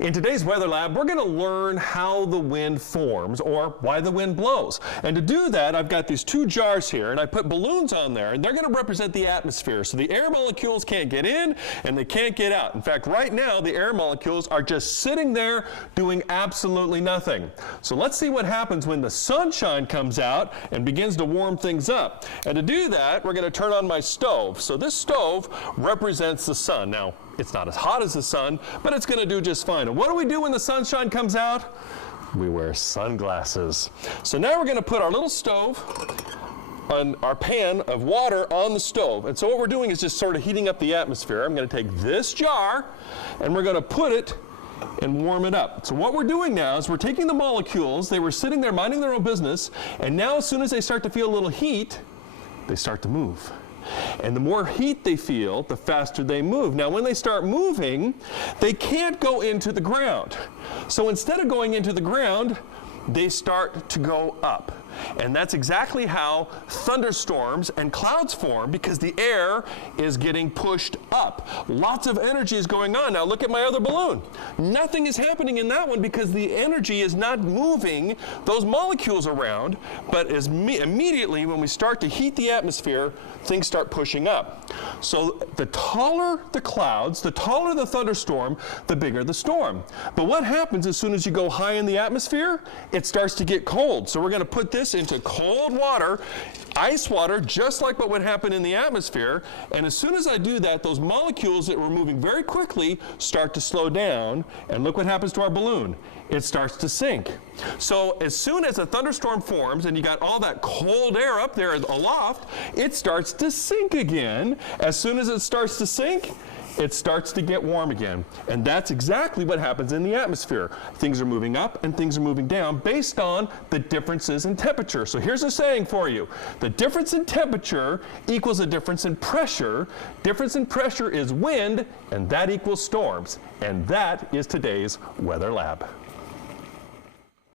In today's Weather Lab, we're going to learn how the wind forms, or why the wind blows. And to do that, I've got these two jars here, and I put balloons on there, and they're going to represent the atmosphere. So the air molecules can't get in, and they can't get out. In fact, right now, the air molecules are just sitting there doing absolutely nothing. So let's see what happens when the sunshine comes out and begins to warm things up. And to do that, we're going to turn on my stove. So this stove represents the sun. Now, it's not as hot as the sun, but it's going to do just fine. And what do we do when the sunshine comes out? We wear sunglasses. So now we're going to put our little stove on our pan of water on the stove. And so what we're doing is just sort of heating up the atmosphere. I'm going to take this jar and we're going to put it and warm it up. So what we're doing now is we're taking the molecules, they were sitting there minding their own business, and now as soon as they start to feel a little heat, they start to move. And the more heat they feel, the faster they move. Now when they start moving, they can't go into the ground. So instead of going into the ground, they start to go up. And that's exactly how thunderstorms and clouds form, because the air is getting pushed up. Lots of energy is going on. Now look at my other balloon. Nothing is happening in that one because the energy is not moving those molecules around, but immediately when we start to heat the atmosphere, things start pushing up. So the taller the clouds, the taller the thunderstorm, the bigger the storm. But what happens as soon as you go high in the atmosphere? It starts to get cold. So we're going to put this into cold water, ice water, just like what would happen in the atmosphere. And as soon as I do that, those molecules that were moving very quickly start to slow down. And look what happens to our balloon. It starts to sink. So as soon as a thunderstorm forms and you got all that cold air up there aloft, it starts to sink again. As soon as it starts to sink, it starts to get warm again. And that's exactly what happens in the atmosphere. Things are moving up and things are moving down based on the differences in temperature. So here's a saying for you. The difference in temperature equals a difference in pressure. Difference in pressure is wind, and that equals storms. And that is today's Weather Lab.